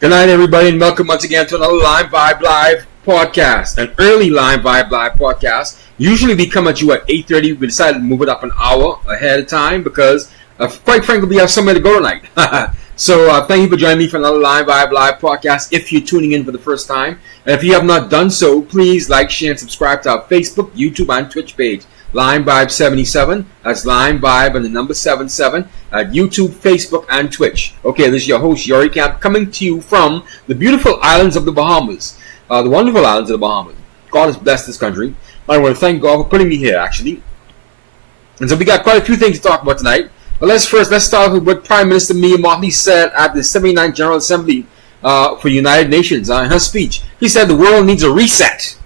Good night, everybody, and welcome once again to another Lime Vibe Live podcast, an early Lime Vibe Live podcast. Usually we come at you at 8:30. We decided to move it up an hour ahead of time because, quite frankly, we have somewhere to go tonight. So thank you for joining me for another Lime Vibe Live podcast if you're tuning in for the first time. And if you have not done so, please like, share, and subscribe to our Facebook, YouTube, and Twitch page. Lime Vibe 77. That's Lime Vibe and the number 77 at YouTube, Facebook, and Twitch. Okay, this is your host, Yori Camp, coming to you from the beautiful islands of the Bahamas. The wonderful islands of the Bahamas. God has blessed this country. I want to thank God for putting me here, actually. And so we got quite a few things to talk about tonight. But let's start with what Prime Minister Mia Mottley said at the 79th General Assembly for United Nations in her speech. He said the world needs a reset.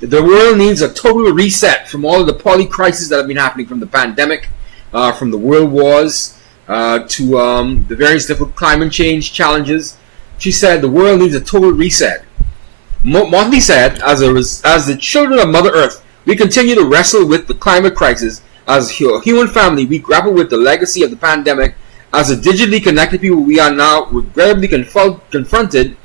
The world needs a total reset from all of the poly crises that have been happening, from the pandemic, from the world wars, to the various different climate change challenges. She said the world needs a total reset. Motley said, as the children of Mother Earth, we continue to wrestle with the climate crisis. As a human family, we grapple with the legacy of the pandemic. As a digitally connected people, we are now regrettably confronted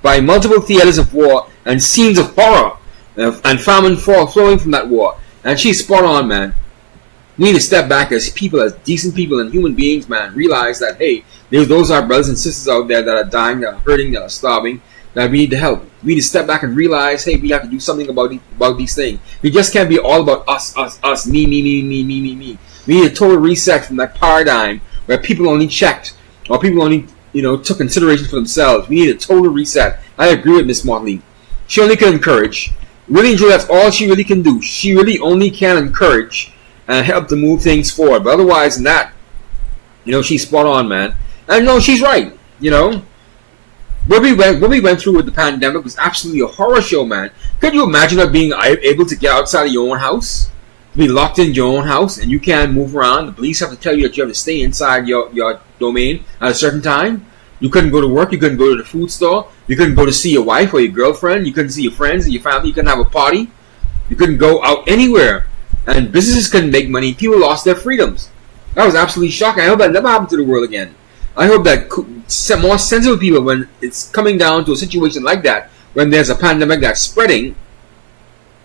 by multiple theaters of war and scenes of horror and famine flowing from that war. And she's spot on, man. We need to step back as people, as decent people and human beings, man. Realize that, hey, those are brothers and sisters out there that are dying, that are hurting, that are starving, that we need to help. We need to step back and realize, hey, we have to do something about these things. We just can't be all about us, me. We need a total reset from that paradigm where people only checked, or people only, took consideration for themselves. We need a total reset. I agree with Miss Motley. She only can encourage. Really and truly, that's all she really can do. She really only can encourage and help to move things forward. But otherwise than that, she's spot on, man. And no, she's right. What we went through with the pandemic was absolutely a horror show, man. Could you imagine not being able to get outside of your own house? To be locked in your own house and you can't move around? The police have to tell you that you have to stay inside your domain at a certain time. You couldn't go to work. You couldn't go to the food store. You couldn't go to see your wife or your girlfriend. You couldn't see your friends and your family. You couldn't have a party. You couldn't go out anywhere. And businesses couldn't make money. People lost their freedoms. That was absolutely shocking. I hope that never happened to the world again. I hope that more sensible people, when it's coming down to a situation like that, when there's a pandemic that's spreading,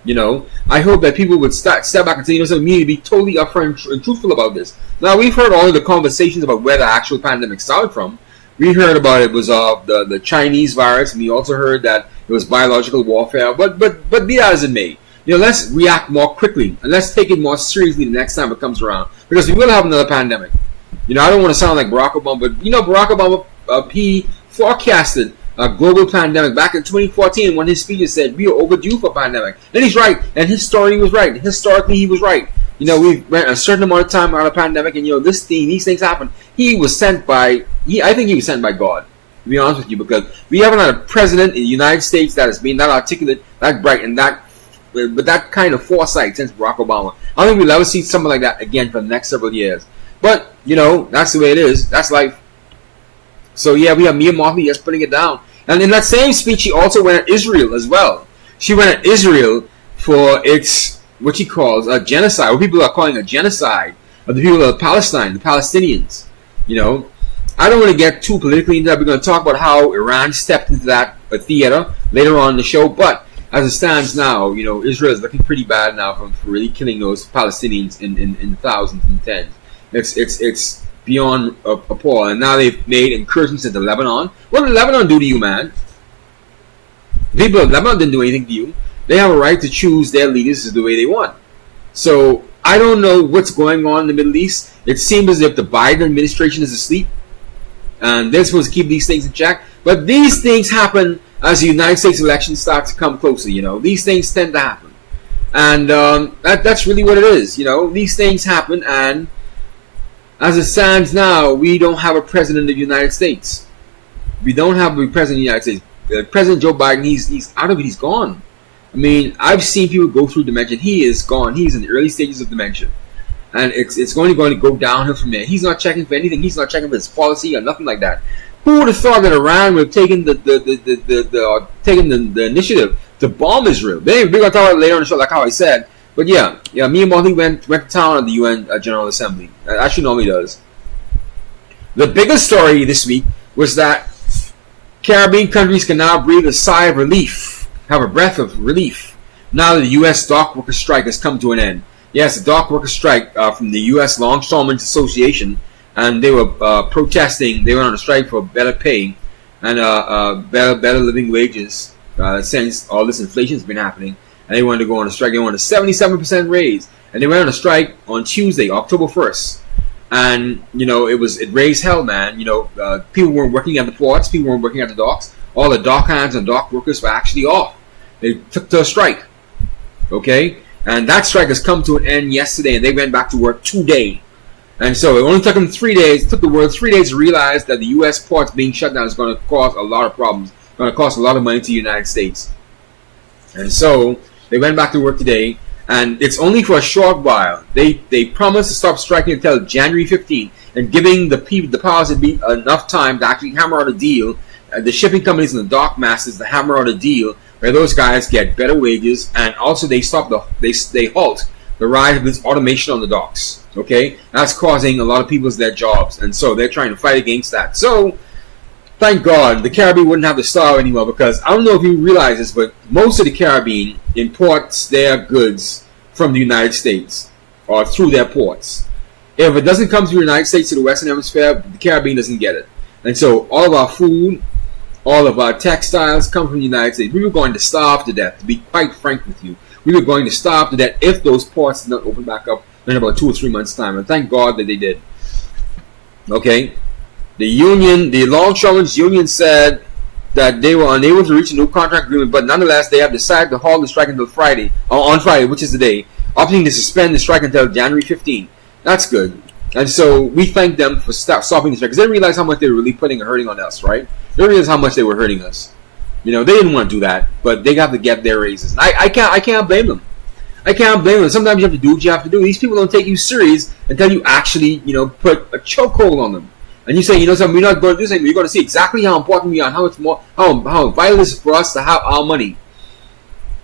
I hope that people would step back and say, we need to be totally upfront and truthful about this. Now, we've heard all of the conversations about where the actual pandemic started from. We heard about it was the Chinese virus, and we also heard that it was biological warfare. But be that as it may, let's react more quickly and let's take it more seriously the next time it comes around, because we will have another pandemic. I don't want to sound like Barack Obama, but Barack Obama, he forecasted a global pandemic back in 2014 when his speech said we are overdue for a pandemic. And he's right, and his story was right. Historically, he was right. We've went a certain amount of time out of a pandemic, and these things happen. He was sent by, I think he was sent by God, to be honest with you, because we haven't had a president in the United States that has been that articulate, that bright, and with that kind of foresight since Barack Obama. I don't think we'll ever see something like that again for the next several years. But, that's the way it is. That's life. So, yeah, we have Mia Mottley just putting it down. And in that same speech, she also went at Israel as well. She went at Israel for its, what she calls a genocide, what people are calling a genocide of the people of Palestine, the Palestinians. I don't want to get too politically into that. We're going to talk about how Iran stepped into that theater later on in the show. But as it stands now, Israel is looking pretty bad now for really killing those Palestinians in thousands and tens. It's beyond appalling. And now they've made incursions into Lebanon. What did Lebanon do to you, man? The people of Lebanon didn't do anything to you. They have a right to choose their leaders the way they want. So I don't know what's going on in the Middle East. It seems as if the Biden administration is asleep, and they're supposed to keep these things in check. But these things happen as the United States elections start to come closer. These things tend to happen, and that's really what it is. These things happen, and as it stands now, we don't have a president of the United States. We don't have a president of the United States. President Joe Biden, he's out of it. He's gone. I mean, I've seen people go through dementia. He is gone. He's in the early stages of dementia. And it's going to go downhill from there. He's not checking for anything. He's not checking for his policy or nothing like that. Who would have thought that Iran would have taken the initiative to bomb Israel? We're going to talk about it later on the show, like how I said. But yeah, me and Marty went to town at the UN General Assembly. As she normally does. The biggest story this week was that Caribbean countries can now breathe a sigh of relief, have a breath of relief, now that the U.S. dock worker strike has come to an end. Yes, the dock worker strike from the U.S. Longshoremen's Association, and they were protesting. They went on a strike for better pay and better living wages since all this inflation has been happening. And they wanted to go on a strike. They wanted a 77% raise, and they went on a strike on Tuesday, October 1st. And it raised hell, man. People weren't working at the ports. People weren't working at the docks. All the dock hands and dock workers were actually off. They took to a strike. Okay? And that strike has come to an end yesterday, and they went back to work today. And so it only took them 3 days. It took the world 3 days to realize that the U.S. ports being shut down is going to cause a lot of problems. It's going to cost a lot of money to the United States. And so they went back to work today, and it's only for a short while. They promised to stop striking until January 15th, and giving the powers that be enough time to actually hammer out a deal. The shipping companies and the dock masters to hammer out a deal where those guys get better wages, and also they halt the rise of this automation on the docks. Okay, that's causing a lot of people their jobs, and so they're trying to fight against that. So thank God the Caribbean wouldn't have to starve anymore, because I don't know if you realize this, but most of the Caribbean imports their goods from the United States or through their ports. If it doesn't come through the United States to the Western Hemisphere, the Caribbean doesn't get it. And so all of our food, all of our textiles come from the United States. We were going to starve to death, to be quite frank with you. We were going to starve to death if those ports did not open back up in about 2 or 3 months' time. And thank God that they did. Okay? The Longshoremen's Union said that they were unable to reach a new contract agreement, but nonetheless, they have decided to halt the strike until Friday, on Friday, which is the day, opting to suspend the strike until January 15th. That's good. And so we thank them for stopping the strike, because they realized how much they were really hurting on us, right? They realized how much they were hurting us. They didn't want to do that, but they got to get their raises. And I can't blame them. I can't blame them. Sometimes you have to do what you have to do. These people don't take you serious until you actually, put a chokehold on them. And you say, something, we're not going to do something. You're going to see exactly how important we are and how vital it is for us to have our money.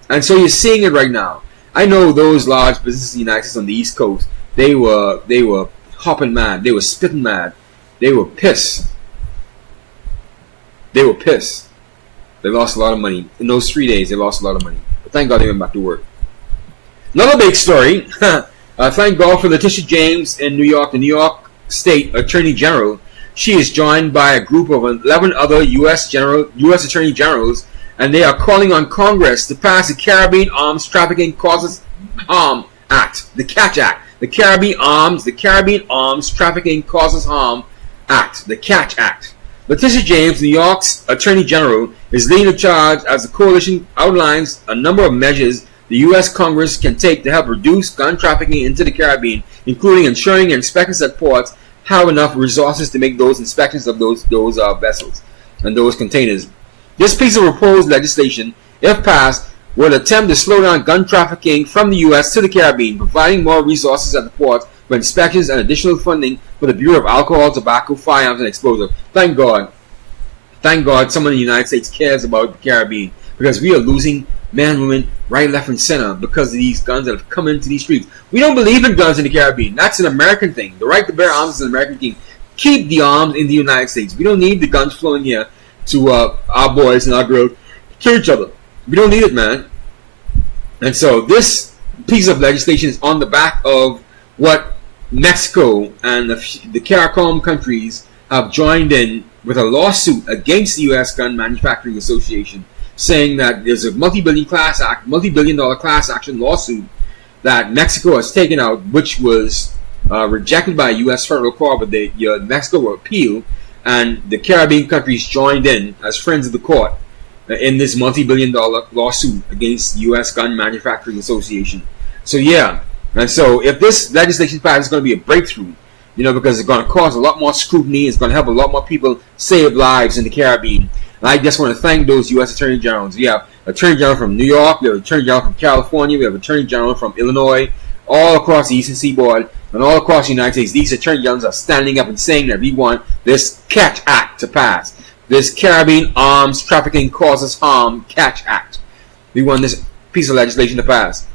And so you're seeing it right now. I know those large businesses in the United States on the East Coast, they were hopping mad. They were spitting mad. They were pissed. They lost a lot of money. In those 3 days, they lost a lot of money. But thank God they went back to work. Another big story. Thank God for Letitia James in New York, the New York State Attorney General. She is joined by a group of 11 other U.S. Attorney Generals, and they are calling on Congress to pass the Caribbean Arms Trafficking Causes Harm Act, the CATCH Act. The Caribbean Arms Trafficking Causes Harm Act, the CATCH Act. Letitia James, New York's Attorney General, is leading the charge as the coalition outlines a number of measures the U.S. Congress can take to help reduce gun trafficking into the Caribbean, including ensuring inspectors at ports have enough resources to make those inspections of those vessels and those containers. This piece of proposed legislation, if passed, would attempt to slow down gun trafficking from the U.S. to the Caribbean, providing more resources at the ports for inspections and additional funding for the Bureau of Alcohol, Tobacco, Firearms, and Explosives. Thank God someone in the United States cares about the Caribbean, because we are losing men, women, right, left, and center because of these guns that have come into these streets. We don't believe in guns in the Caribbean. That's an American thing. The right to bear arms is an American thing. Keep the arms in the United States. We don't need the guns flowing here to our boys and our girls to kill each other. We don't need it, man. And so this piece of legislation is on the back of what Mexico and the CARICOM countries have joined in with a lawsuit against the U.S. Gun Manufacturing Association, saying that there's a multi-billion dollar class action lawsuit that Mexico has taken out, which was rejected by a U.S. federal court, but Mexico will appeal, and the Caribbean countries joined in as friends of the court in this multi-billion dollar lawsuit against the U.S. Gun Manufacturing Association. So yeah, and so if this legislation passes, it's going to be a breakthrough, because it's going to cause a lot more scrutiny. It's going to help a lot more people save lives in the Caribbean. And I just want to thank those U.S. Attorney Generals. We have Attorney General from New York, we have Attorney General from California, we have Attorney General from Illinois, all across the Eastern Seaboard and all across the United States. These Attorney Generals are standing up and saying that we want this Catch Act to pass. This Caribbean Arms Trafficking Causes Harm Catch Act. We want this piece of legislation to pass.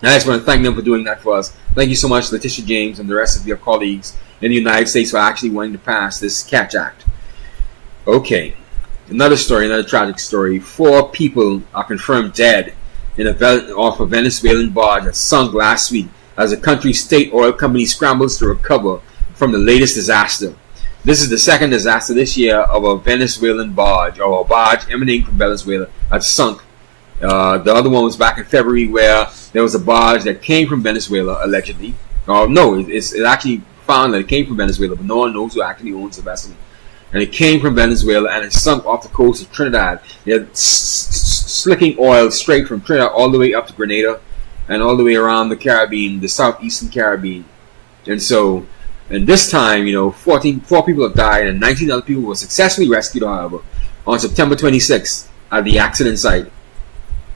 And I just want to thank them for doing that for us. Thank you so much, Letitia James and the rest of your colleagues in the United States for actually wanting to pass this Catch Act. Okay. Another tragic story. 4 people are confirmed dead off a Venezuelan barge that sunk last week as the country's state oil company scrambles to recover from the latest disaster. This is the second disaster this year of a Venezuelan barge, or a barge emanating from Venezuela that sunk. The other one was back in February, where there was a barge that came from Venezuela, allegedly. It actually found that it came from Venezuela, but no one knows who actually owns the vessel. And it came from Venezuela, and it sunk off the coast of Trinidad. They're slicking oil straight from Trinidad all the way up to Grenada and all the way around the Caribbean, the southeastern Caribbean. And this time, 4 people have died and 19 other people were successfully rescued, however, on September 26th at the accident site.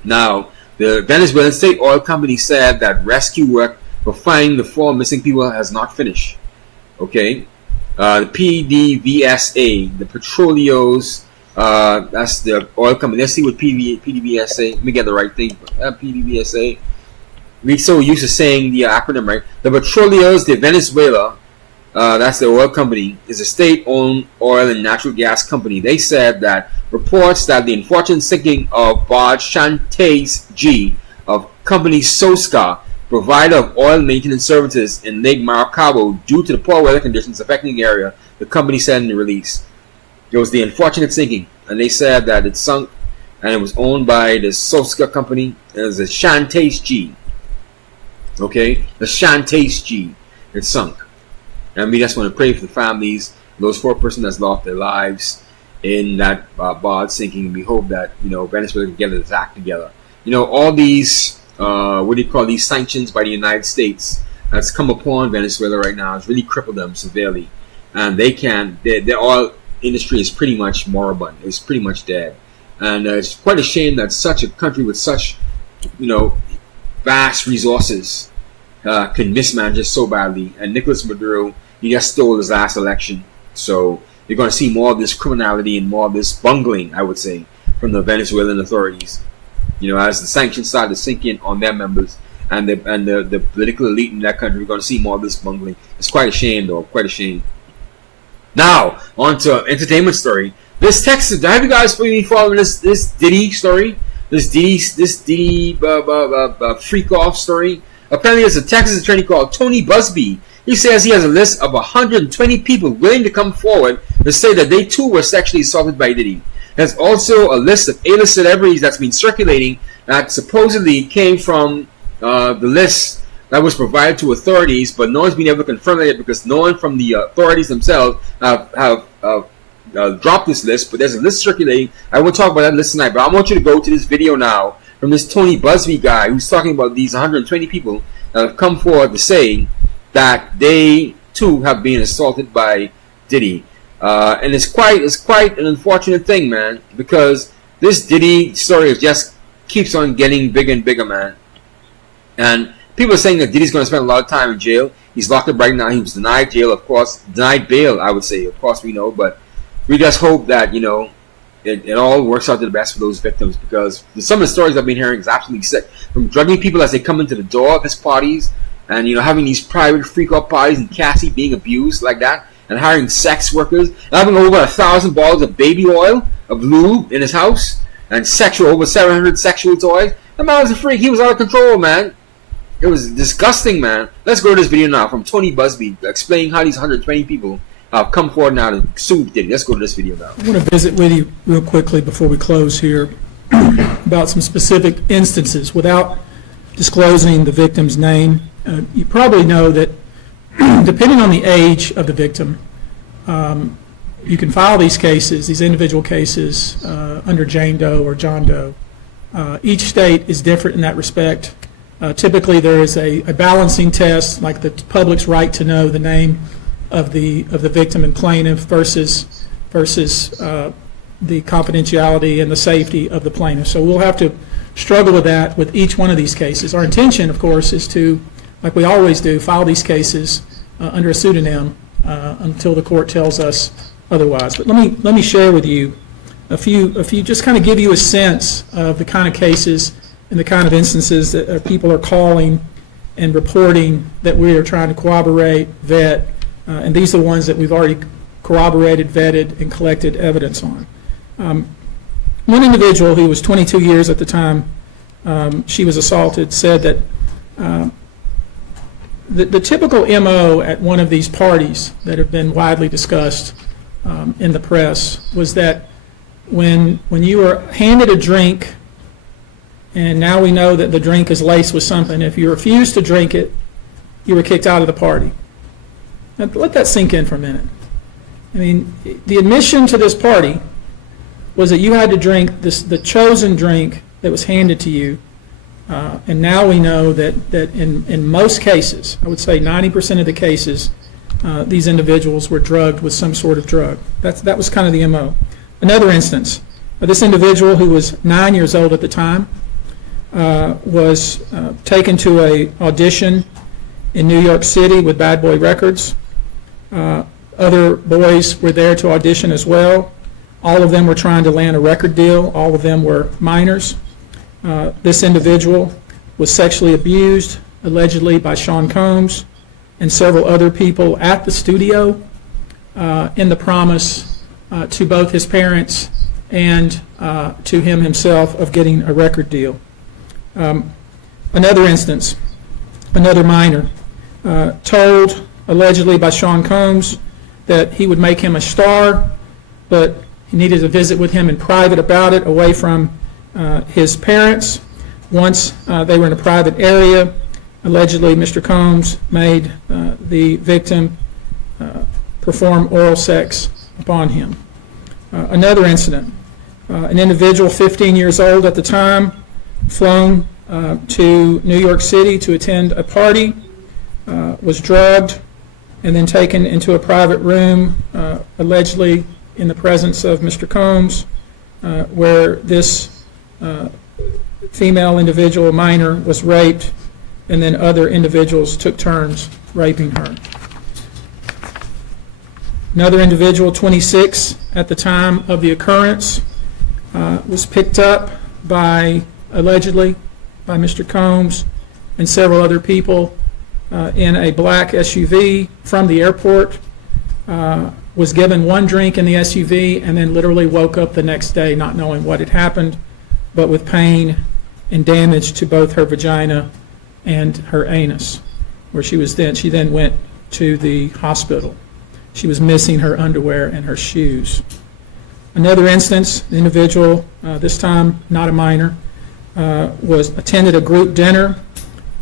Now, the Venezuelan state oil company said that rescue work for finding the 4 missing people has not finished. Okay? The PDVSA, the Petroleos, that's the oil company. Let's see what PDVSA, let me get the right thing. PDVSA, we're so used to saying the acronym, right? The Petroleos de Venezuela, that's the oil company, is a state-owned oil and natural gas company. They said that reports that the unfortunate sinking of barge Chantes G of company Sosca, provider of oil maintenance services in Lake Maracaibo, due to the poor weather conditions affecting the area, the company said in the release. It was the unfortunate sinking, and they said that it sunk, and it was owned by the Sosca company. It was the Chantes G. Okay? The Chantes G. It sunk. And we just want to pray for the families, those 4 persons that's lost their lives in that barge sinking, and we hope that, Venezuela can get its act together. All these these sanctions by the United States that's come upon Venezuela right now has really crippled them severely, and their oil industry is pretty much moribund. It's pretty much dead, and it's quite a shame that such a country with such vast resources can mismanage it so badly. And Nicolas Maduro, he just stole his last election, so you're going to see more of this criminality and more of this bungling, I would say, from the Venezuelan authorities. As the sanctions start to sink in on their members and the political elite in that country, we're going to see more of this bungling. It's quite a shame, though. Quite a shame. Now, on to entertainment story. This Texas, have you guys been following this Diddy story? This Diddy freak off story? Apparently, there's a Texas attorney called Tony Busby. He says he has a list of 120 people willing to come forward to say that they too were sexually assaulted by Diddy. There's also a list of A-list celebrities that's been circulating that supposedly came from the list that was provided to authorities, but no one's been able to confirm that yet because no one from the authorities themselves have dropped this list. But there's a list circulating. I won't talk about that list tonight, but I want you to go to this video now from this Tony Busby guy who's talking about these 120 people that have come forward to say that they too have been assaulted by Diddy. And it's quite an unfortunate thing, man, because this Diddy story just keeps on getting bigger and bigger, man. And people are saying that Diddy's going to spend a lot of time in jail. He's locked up right now. He was denied jail, of course, denied bail, I would say. Of course, we know, but we just hope that it all works out to the best for those victims, because some of the stories I've been hearing is absolutely sick. From drugging people as they come into the door of his parties, and having these private freak-out parties, and Cassie being abused like that, and hiring sex workers, and having over 1,000 bottles of baby oil, of lube in his house, and over 700 sexual toys. The man was a freak. He was out of control, man. It was disgusting, man. Let's go to this video now from Tony Busby explaining how these 120 people have come forward now to sue Diddy. Let's go to this video now. I want to visit with you real quickly before we close here. about some specific instances without disclosing the victim's name. You probably know that depending on the age of the victim, you can file these cases, these individual cases, under Jane Doe or John Doe. Each state is different in that respect. Typically, there is a balancing test, like the public's right to know the name of the victim and plaintiff versus the confidentiality and the safety of the plaintiff. So we'll have to struggle with that with each one of these cases. Our intention, of course, is to, like we always do, file these cases under a pseudonym until the court tells us otherwise. But let me share with you a few, just kind of give you a sense of the kind of cases and the kind of instances that people are calling and reporting that we are trying to corroborate, vet, and these are the ones that we've already corroborated, vetted, and collected evidence on. One individual who was 22 years at the time she was assaulted said that the typical MO at one of these parties that have been widely discussed in the press was that when you were handed a drink, and now we know that the drink is laced with something, if you refused to drink it, you were kicked out of the party. Now, let that sink in for a minute. I mean, the admission to this party was that you had to drink the chosen drink that was handed to you, and now we know that in most cases, I would say 90% of the cases, these individuals were drugged with some sort of drug. That was kind of the MO. Another instance, this individual who was 9 years old at the time was taken to an audition in New York City with Bad Boy Records. Other boys were there to audition as well. All of them were trying to land a record deal. All of them were minors. This individual was sexually abused, allegedly by Sean Combs and several other people at the studio in the promise to both his parents and to him himself of getting a record deal. Another instance, another minor, told allegedly by Sean Combs that he would make him a star, but he needed to visit with him in private about it, away from his parents. Once they were in a private area, allegedly Mr. Combs made the victim perform oral sex upon him. Another incident, an individual 15 years old at the time, flown to New York City to attend a party, was drugged, and then taken into a private room, allegedly in the presence of Mr. Combs, where this female individual, minor, was raped, and then other individuals took turns raping her. Another individual, 26 at the time of the occurrence, was picked up allegedly by Mr. Combs and several other people in a black SUV from the airport, was given one drink in the SUV, and then literally woke up the next day not knowing what had happened, but with pain and damage to both her vagina and her anus, where she then went to the hospital. She was missing her underwear and her shoes. Another instance, the individual, this time not a minor, attended a group dinner,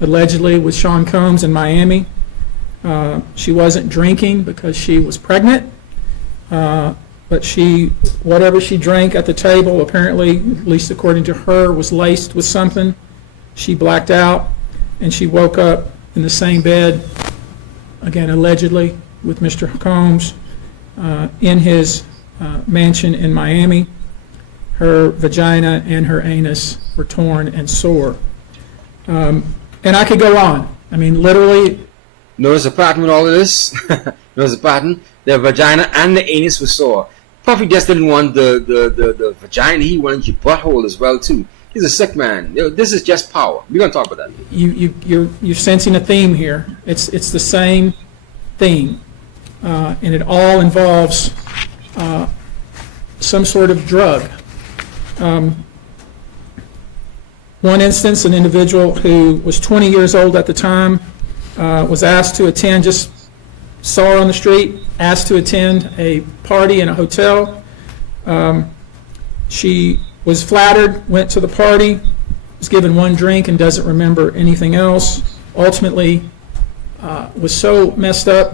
allegedly with Sean Combs in Miami. She wasn't drinking because she was pregnant, but whatever she drank at the table, apparently, at least according to her, was laced with something. She blacked out, and she woke up in the same bed, again allegedly, with Mr. Combs in his mansion in Miami. Her vagina and her anus were torn and sore. And I could go on. I mean, literally. Notice a pattern with all of this? Notice a pattern? The vagina and the anus were sore. Puffy just didn't want the vagina. He wanted your butthole as well, too. He's a sick man. This is just power. We're going to talk about that. You're sensing a theme here. It's the same theme. And it all involves some sort of drug. One instance, an individual who was 20 years old at the time was asked to attend, just saw her on the street, asked to attend a party in a hotel. She was flattered, went to the party, was given one drink and doesn't remember anything else. Ultimately, was so messed up,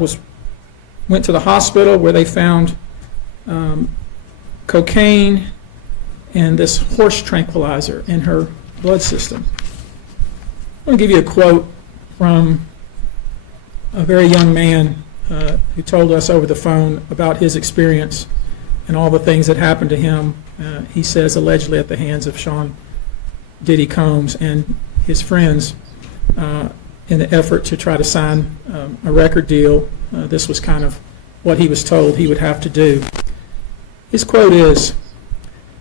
went to the hospital where they found cocaine and this horse tranquilizer in her blood system. I'm going to give you a quote from a very young man who told us over the phone about his experience and all the things that happened to him, he says, allegedly at the hands of Sean Diddy Combs and his friends in the effort to try to sign a record deal. This was kind of what he was told he would have to do. His quote is,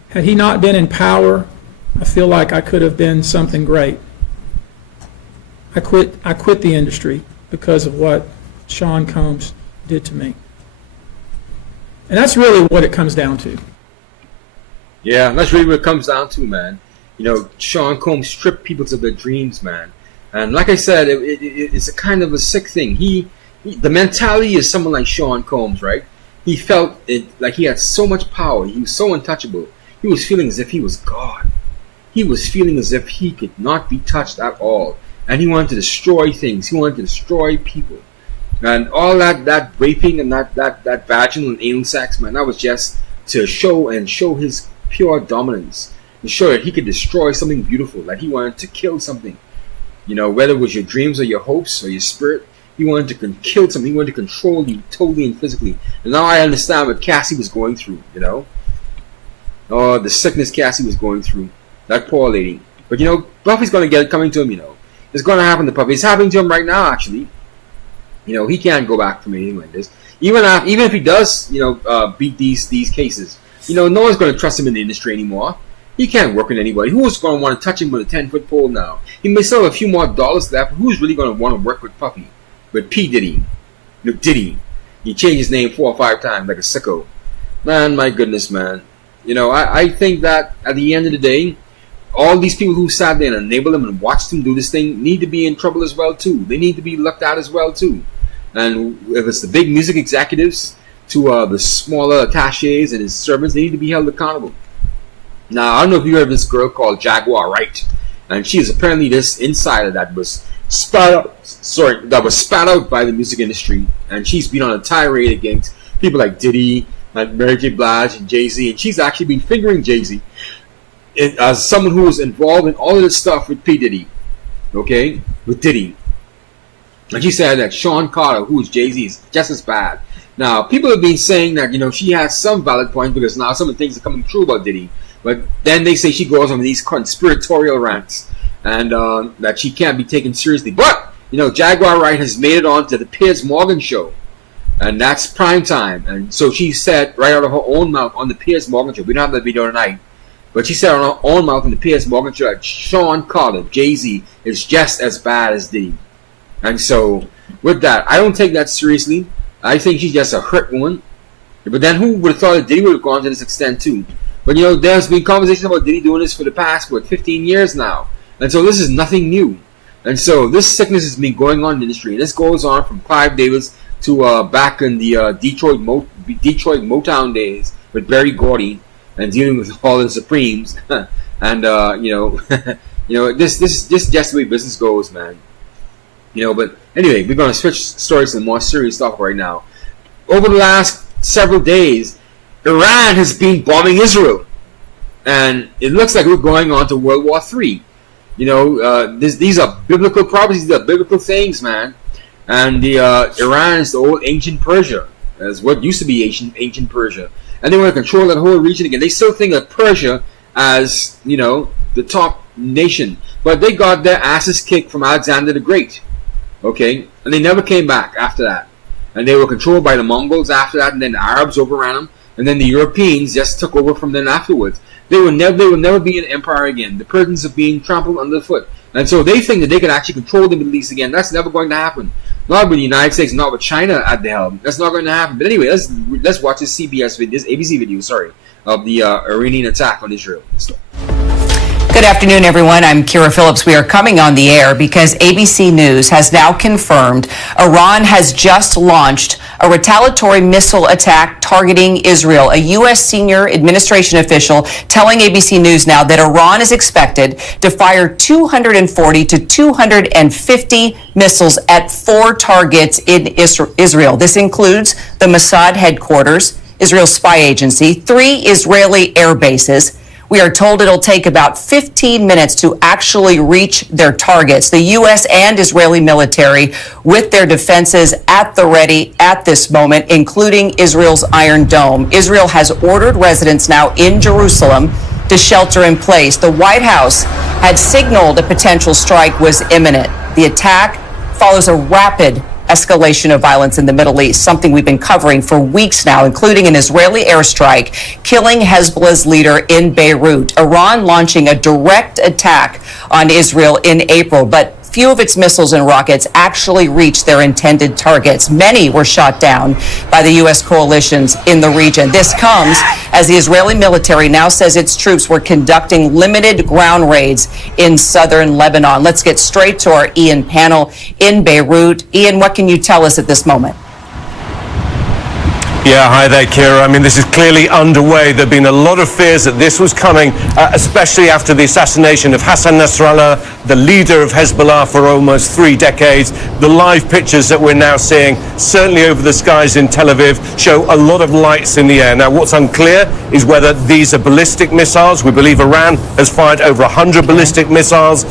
"Had he not been in power, I feel like I could have been something great. I quit the industry because of what Sean Combs did to me." And that's really what it comes down to. Yeah, that's really what it comes down to, man. You know, Sean Combs stripped people of their dreams, man. And like I said, it's a kind of a sick thing. The mentality is someone like Sean Combs, right? He felt it like he had so much power. He was so untouchable. He was feeling as if he was God. He was feeling as if he could not be touched at all. And he wanted to destroy things. He wanted to destroy people. And all that raping and that vaginal and anal sex, man, that was just to show his pure dominance. To show that he could destroy something beautiful, that he wanted to kill something. You know, whether it was your dreams or your hopes or your spirit, he wanted to kill something. He wanted to control you totally and physically. And now I understand what Cassie was going through, you know. Oh, the sickness Cassie was going through. That poor lady. But, you know, Puffy's going to get it coming to him, you know. It's going to happen to Puffy. It's happening to him right now, actually. You know, he can't go back from anything like this. Even if he does, you know, beat these cases, you know, no one's going to trust him in the industry anymore. He can't work with anybody. Who's going to want to touch him with a 10-foot pole now? He may still have a few more dollars left, but who's really going to want to work with Puffy? With P. Diddy. You know, Diddy. He changed his name 4 or 5 times like a sicko. Man, my goodness, man. You know, I think that at the end of the day, all these people who sat there and enabled him and watched him do this thing need to be in trouble as well, too. They need to be looked at as well, too. And if it's the big music executives to the smaller attaches and his servants, they need to be held accountable. Now, I don't know if you heard of this girl called Jaguar Wright, and she is apparently this insider that was spat out by the music industry, and she's been on a tirade against people like Diddy and Mary J. Blige and Jay-Z, and she's actually been fingering Jay-Z as someone who was involved in all of this stuff with P. Diddy, okay, with Diddy. And she said that Sean Carter, who is Jay-Z, is just as bad. Now, people have been saying that, you know, she has some valid points because now some of the things are coming true about Diddy. But then they say she goes on these conspiratorial rants and that she can't be taken seriously. But, you know, Jaguar Wright has made it on to the Piers Morgan show. And that's prime time. And so she said right out of her own mouth on the Piers Morgan show. We don't have that video tonight. But she said on her own mouth on the Piers Morgan show that Sean Carter, Jay-Z, is just as bad as Diddy. And so, with that, I don't take that seriously. I think she's just a hurt woman. But then who would have thought that Diddy would have gone to this extent too? But, you know, there's been conversation about Diddy doing this for the past, 15 years now. And so this is nothing new. And so this sickness has been going on in the industry. And this goes on from Clive Davis to back in the Detroit Motown days with Berry Gordy and dealing with all the Supremes. And, you know, you know, this just the way business goes, man. You know, but anyway, we're going to switch stories to more serious stuff right now. Over the last several days, Iran has been bombing Israel. And it looks like we're going on to World War III. You know, these are biblical prophecies, these are biblical things, man. And Iran is the old ancient Persia, as what used to be ancient Persia. And they want to control that whole region again. They still think of Persia as, you know, the top nation. But they got their asses kicked from Alexander the Great. Okay? And they never came back after that. And they were controlled by the Mongols after that, and then the Arabs overran them. And then the Europeans just took over from them afterwards. They will never be an empire again. The Persians are being trampled underfoot. And so they think that they can actually control the Middle East again. That's never going to happen. Not with the United States, not with China at the helm. That's not going to happen. But anyway, let's watch this ABC video, of the Iranian attack on Israel. Good afternoon, everyone. I'm Kira Phillips. We are coming on the air because ABC News has now confirmed Iran has just launched a retaliatory missile attack targeting Israel. A U.S. senior administration official telling ABC News now that Iran is expected to fire 240 to 250 missiles at 4 targets in Israel. This includes the Mossad headquarters, Israel's spy agency, 3 Israeli air bases. We are told it'll take about 15 minutes to actually reach their targets. The U.S. and Israeli military with their defenses at the ready at this moment, including Israel's Iron Dome. Israel has ordered residents now in Jerusalem to shelter in place. The White House had signaled a potential strike was imminent. The attack follows a rapid escalation of violence in the Middle East, something we've been covering for weeks now, including an Israeli airstrike killing Hezbollah's leader in Beirut. Iran launching a direct attack on Israel in April, but few of its missiles and rockets actually reached their intended targets. Many were shot down by the U.S. coalitions in the region. This comes as the Israeli military now says its troops were conducting limited ground raids in southern Lebanon. Let's get straight to our Ian panel in Beirut. Ian, what can you tell us at this moment? Yeah, hi there, Kira. I mean, this is clearly underway. There have been a lot of fears that this was coming, especially after the assassination of Hassan Nasrallah, the leader of Hezbollah for almost 3 decades. The live pictures that we're now seeing, certainly over the skies in Tel Aviv, show a lot of lights in the air. Now, what's unclear is whether these are ballistic missiles. We believe Iran has fired over 100 ballistic missiles.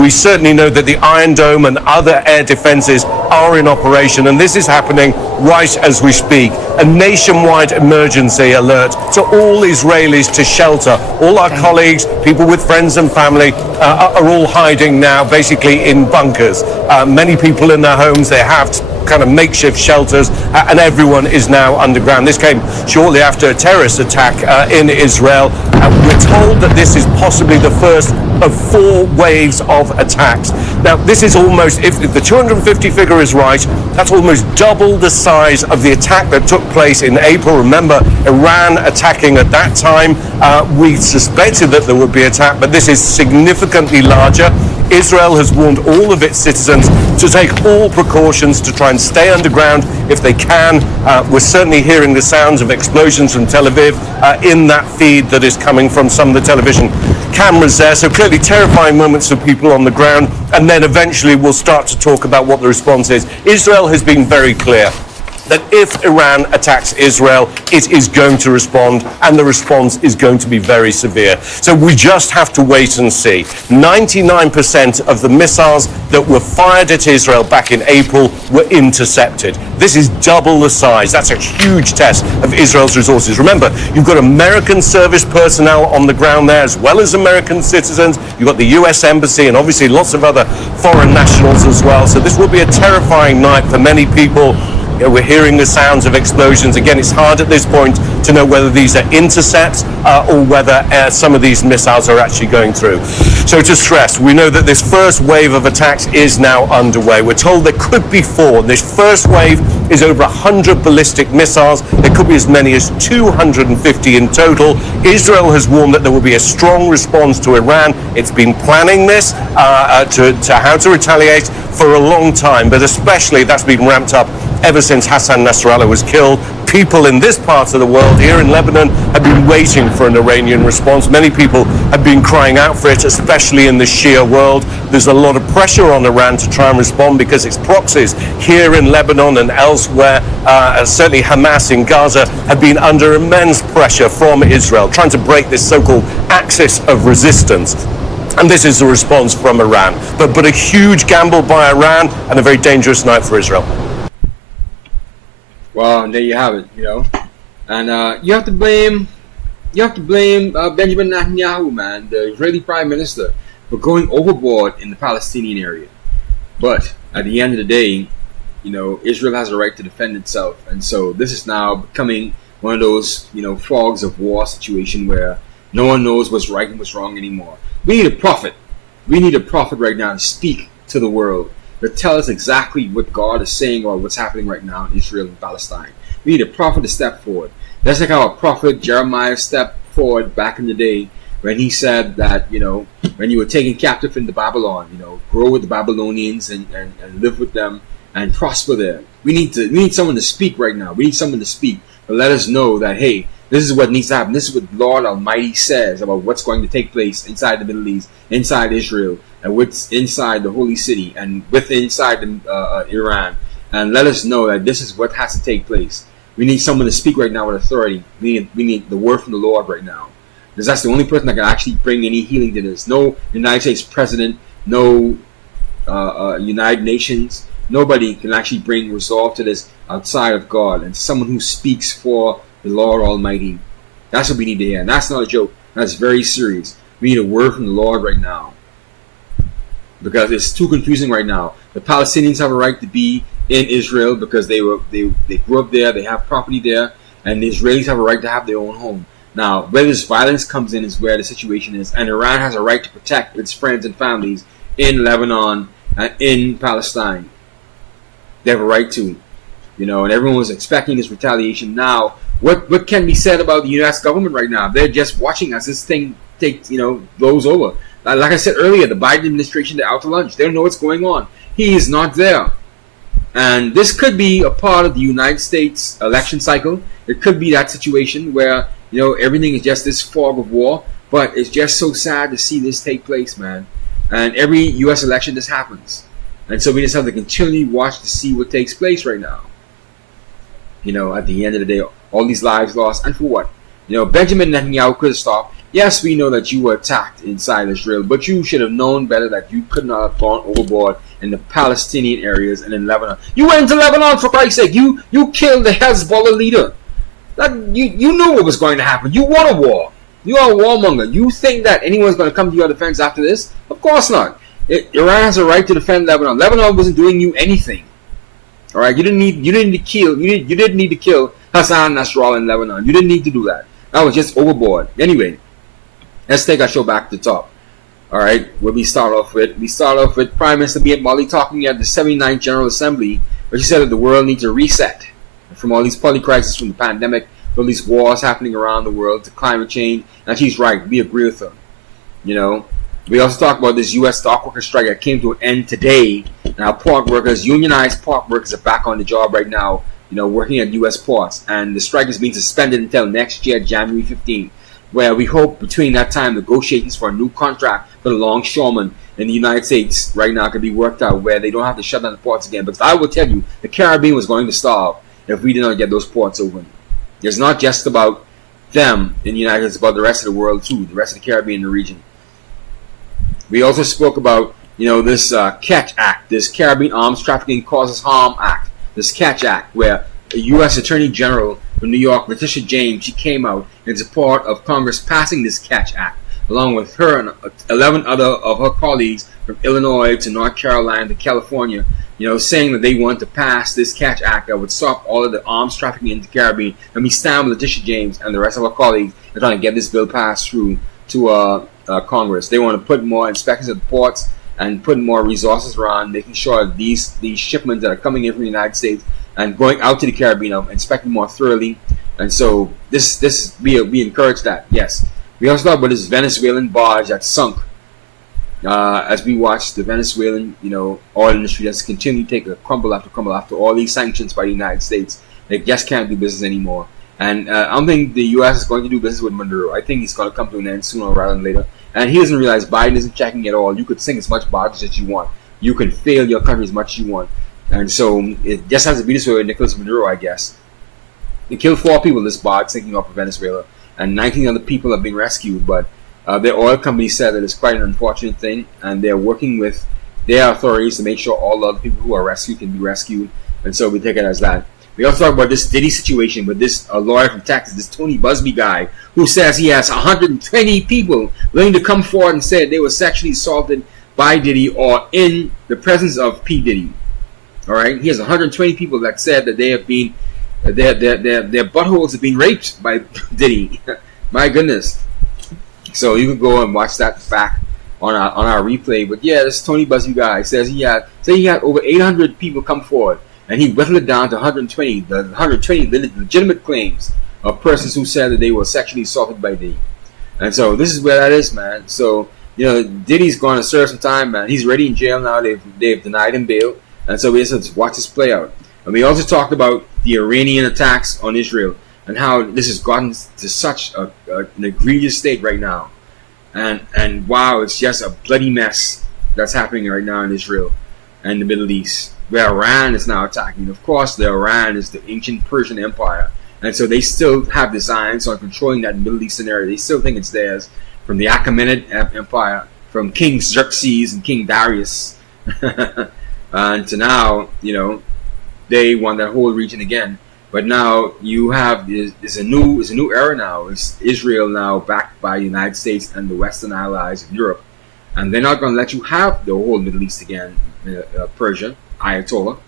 We certainly know that the Iron Dome and other air defenses are in operation, and this is happening right as we speak. A nationwide emergency alert to all Israelis to shelter. All our colleagues, people with friends and family are all hiding now, basically in bunkers. Many people in their homes, they have kind of makeshift shelters, and everyone is now underground. This came shortly after a terrorist attack in Israel. We're told that this is possibly the first of 4 waves of attacks. Now, this is almost, if the 250 figure is right, that's almost double the size of the attack that took place in April. Remember, Iran attacking at that time. We suspected that there would be an attack, but this is significantly larger. Israel has warned all of its citizens to take all precautions to try and stay underground if they can. We're certainly hearing the sounds of explosions from Tel Aviv in that feed that is coming from some of the television cameras there. So clearly terrifying moments for people on the ground. And then eventually we'll start to talk about what the response is. Israel has been very clear that if Iran attacks Israel, it is going to respond, and the response is going to be very severe. So we just have to wait and see. 99% of the missiles that were fired at Israel back in April were intercepted. This is double the size. That's a huge test of Israel's resources. Remember, you've got American service personnel on the ground there, as well as American citizens. You've got the U.S. Embassy and obviously lots of other foreign nationals as well. So this will be a terrifying night for many people. We're hearing the sounds of explosions. Again, it's hard at this point to know whether these are intercepts or whether some of these missiles are actually going through. So to stress, we know that this first wave of attacks is now underway. We're told there could be 4. This first wave is over 100 ballistic missiles. There could be as many as 250 in total. Israel has warned that there will be a strong response to Iran. It's been planning this to how to retaliate for a long time, but especially that's been ramped up ever since Hassan Nasrallah was killed. People in this part of the world, here in Lebanon, have been waiting for an Iranian response. Many people have been crying out for it, especially in the Shia world. There's a lot of pressure on Iran to try and respond because its proxies here in Lebanon and elsewhere, certainly Hamas in Gaza, have been under immense pressure from Israel, trying to break this so-called axis of resistance. And this is the response from Iran. But a huge gamble by Iran and a very dangerous night for Israel. Well, and there you have it, and you have to blame Benjamin Netanyahu, man, the Israeli Prime Minister, for going overboard in the Palestinian area. But at the end of the day, Israel has a right to defend itself, and so this is now becoming one of those fogs of war situation where no one knows what's right and what's wrong anymore. We need a prophet. We need a prophet right now to speak to the world, to tell us exactly what God is saying or what's happening right now in Israel and Palestine. We need a prophet to step forward. That's like how a prophet Jeremiah stepped forward back in the day when he said that, when you were taken captive into Babylon, grow with the Babylonians and live with them and prosper there. We need someone to speak right now. We need someone to speak to let us know that, hey, this is what needs to happen. This is what Lord Almighty says about what's going to take place inside the Middle East, inside Israel, and what's inside the Holy City, and inside Iran. And let us know that this is what has to take place. We need someone to speak right now with authority. We need the word from the Lord right now. Because that's the only person that can actually bring any healing to this. No United States president, no United Nations, nobody can actually bring resolve to this outside of God. And someone who speaks for the Lord Almighty. That's what we need to hear. And that's not a joke. That's very serious. We need a word from the Lord right now. Because it's too confusing right now. The Palestinians have a right to be in Israel because they grew up there, they have property there, and the Israelis have a right to have their own home. Now, where this violence comes in is where the situation is, and Iran has a right to protect its friends and families in Lebanon and in Palestine. They have a right to, and everyone was expecting this retaliation. Now, what can be said about the U.S. government right now? They're just watching as this thing blows over. Like I said earlier, the Biden administration, they're out to lunch. They don't know what's going on. He is not there. And this could be a part of the United States election cycle. It could be that situation where, everything is just this fog of war. But it's just so sad to see this take place, man. And every U.S. election, this happens. And so we just have to continually watch to see what takes place right now. At the end of the day, all these lives lost. And for what? Benjamin Netanyahu could have stopped. Yes, we know that you were attacked inside Israel, but you should have known better that you could not have gone overboard in the Palestinian areas and in Lebanon. You went into Lebanon, for Christ's sake. You killed the Hezbollah leader. You knew what was going to happen. You want a war. You are a warmonger. You think that anyone's going to come to your defense after this? Of course not. Iran has a right to defend Lebanon. Lebanon wasn't doing you anything. All right, you didn't need to kill Hassan Nasrallah in Lebanon. You didn't need to do that. That was just overboard. Anyway, let's take our show back to the top. All right, what we start off with Prime Minister Abiy Ahmed talking at the 79th General Assembly, where she said that the world needs a reset from all these public crises, from the pandemic, all these wars happening around the world, to climate change. And she's right. We agree with her. We also talk about this U.S. dock worker strike that came to an end today. Now, unionized pork workers are back on the job right now, working at U.S. ports. And the strike is being suspended until next year, January 15th, where we hope between that time negotiations for a new contract for the longshoremen in the United States right now can be worked out, where they don't have to shut down the ports again. Because I will tell you, the Caribbean was going to starve if we did not get those ports open. It's not just about them in the United States, it's about the rest of the world too, the rest of the Caribbean and the region. We also spoke about, this CATCH Act, this Caribbean Arms Trafficking Causes Harm Act, this CATCH Act, where the U.S. Attorney General from New York, Letitia James, she came out in support of Congress passing this CATCH Act, along with her and 11 other of her colleagues from Illinois to North Carolina to California, saying that they want to pass this CATCH Act that would stop all of the arms trafficking into the Caribbean. And we stand with Letitia James and the rest of our colleagues in trying to get this bill passed through to Congress. They want to put more inspections at the ports and put more resources around making sure these shipments that are coming in from the United States and going out to the Caribbean are inspected more thoroughly. And so we encourage that. Yes. We also talk about this Venezuelan barge that sunk. As we watch the Venezuelan, oil industry that's continuing to take a crumble after all these sanctions by the United States. They just can't do business anymore. And I don't think the U.S. is going to do business with Maduro. I think he's going to come to an end sooner rather than later. And he doesn't realize Biden isn't checking at all. You could sink as much barges as you want. You can fail your country as much as you want. And so it just has to be this way with Nicolas Maduro, I guess. They killed 4 people in this barge sinking off of Venezuela. And 19 other people have been rescued. But their oil company said that it's quite an unfortunate thing. And they're working with their authorities to make sure all the other people who are rescued can be rescued. And so we take it as that. We also talk about this Diddy situation with this lawyer from Texas, this Tony Busby guy, who says he has 120 people willing to come forward and say they were sexually assaulted by Diddy or in the presence of P. Diddy. All right, he has 120 people that said that they have been, their buttholes have been raped by Diddy. My goodness. So you can go and watch that back on our replay. But yeah, this Tony Busby guy says he had over 800 people come forward. And he whittled it down to 120, the 120 legitimate claims of persons who said that they were sexually assaulted by Diddy. And so this is where that is, man. So, Diddy's going to serve some time, man. He's already in jail now. They've denied him bail. And so we just have to watch this play out. And we also talked about the Iranian attacks on Israel and how this has gotten to such an egregious state right now. And wow, it's just a bloody mess that's happening right now in Israel and the Middle East, where Iran is now attacking. Of course, Iran is the ancient Persian Empire. And so they still have designs on controlling that Middle Eastern area. They still think it's theirs, from the Achaemenid Empire, from King Xerxes and King Darius. And to now, they want that whole region again. But now you have is a new era now. It's Israel now backed by the United States and the Western allies of Europe, and they're not going to let you have the whole Middle East again. Persia, Ayatollah.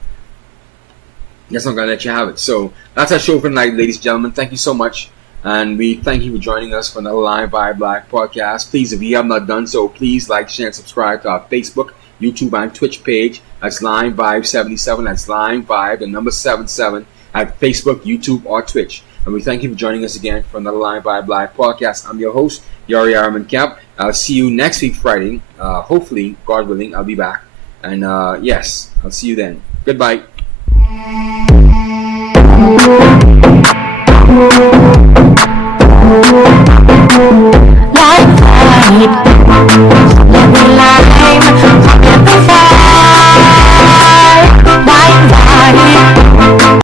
That's not going to let you have it. So that's our show for tonight, ladies and gentlemen. Thank you so much, and we thank you for joining us for another Live Vibe Live podcast. Please, if you have not done so, please like, share, and subscribe to our Facebook, YouTube, and Twitch page. That's Line Vibe 77. That's Line Vibe, the number 77, at Facebook, YouTube, or Twitch. And we thank you for joining us again for another Line Vibe Live podcast. I'm your host, Yari Araman Kemp. I'll see you next week, Friday. Hopefully, God willing, I'll be back. And yes, I'll see you then. Goodbye. Live Vibe.